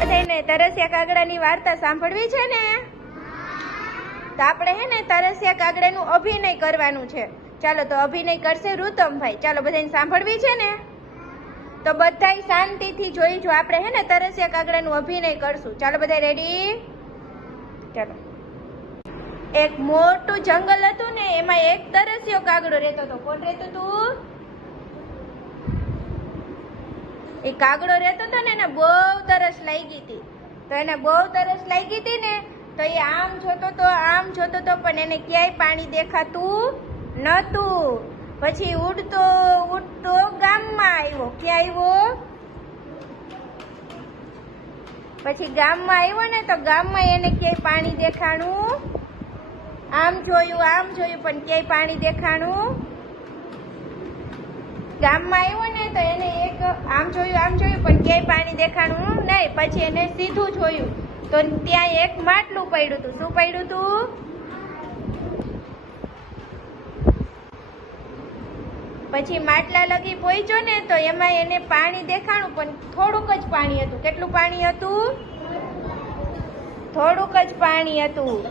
બધાને તરસ્યા કાગડાની વાર્તા સાંભળવી છે ને, તો આપણે હે ને તરસ્યા કાગડાનું અભિનય કરવાનું છે. ચાલો તો અભિનય કરશે રુતમભાઈ. ચાલો બધાને સાંભળવી છે ને, તો બધાય શાંતિથી જોઈજો. આપણે હે ને તરસ્યા કાગડાનું અભિનય કરશું. ચાલો બધા રેડી? ચાલો. એક મોટું જંગલ હતું ને, એમાં એક તરસ્યો કાગડો રહેતો હતો. કોણ રહેતો હતું? એ કાગડો રહેતો હતો ને, એને બહુ તરસ લાગી હતી. તો એને બહુ તરસ લાગી હતી ને, તો એ આમ જોતો તો પણ એને ક્યાંય પાણી દેખાતું નતું. પછી ઉડતો ઉડતો ગામમાં આવ્યો. ક્યાં આવ્યો? પછી ગામમાં આવ્યો ને, તો ગામમાં એને ક્યાંય પાણી દેખાણું. આમ જોયું પણ ક્યાંય પાણી દેખાણું. ગામમાં આવ્યો ને, તો એને એક આમ જોયું પણ ક્યાંય પાણી દેખાણું નહીં. પછી એને સીધું જોયું તો ત્યાં એક માટલું પડ્યું હતું. શું પડ્યું હતું? પછી માટલા લગી પહોંચ્યો ને, તો એમાં એને પાણી દેખાણું પણ થોડુંક જ પાણી હતું. કેટલું પાણી હતું? થોડુંક જ પાણી હતું.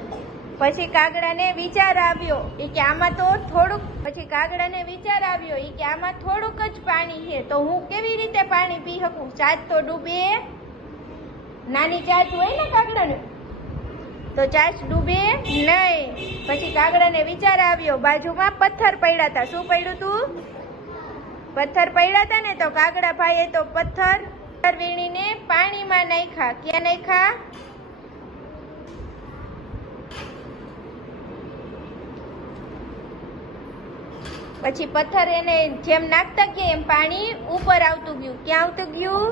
પછી કાગડાને વિચાર આવ્યો કે આમાં તો થોડુંક જ પાણી છે, તો હું કેવી રીતે પાણી પી શકું? ચાચ તો ડૂબે, નાની ચાચ હોય ને કાગડાને, તો ચાચ ડૂબે નહીં. પછી કાગડાને વિચાર આવ્યો, બાજુમાં પથ્થર પડ્યા હતા. શું પડ્યું હતું? પથ્થર પડ્યા હતા ને, તો કાગડા ભાઈએ તો પથ્થર વીણીને પાણીમાં નાખ્યા. ક્યાં નાખ્યા? પછી પથ્થર એને જેમ નાખતા ગયા એમ પાણી ઉપર આવતું ગયું. ક્યાં આવતું ગયું?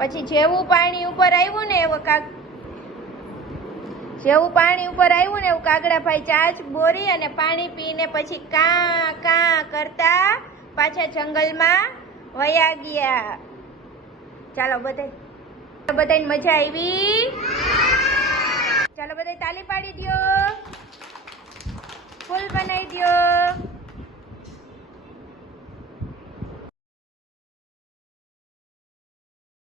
પછી જેવું પાણી ઉપર આવ્યું ને એવું કાગડાભાઈ ચાચ બોરી અને પાણી પીને પછી કા કરતા પાછા જંગલમાં વયા ગયા. ચાલો બધાને મજા આવી? ચાલો બધા તાલી પાડી દો.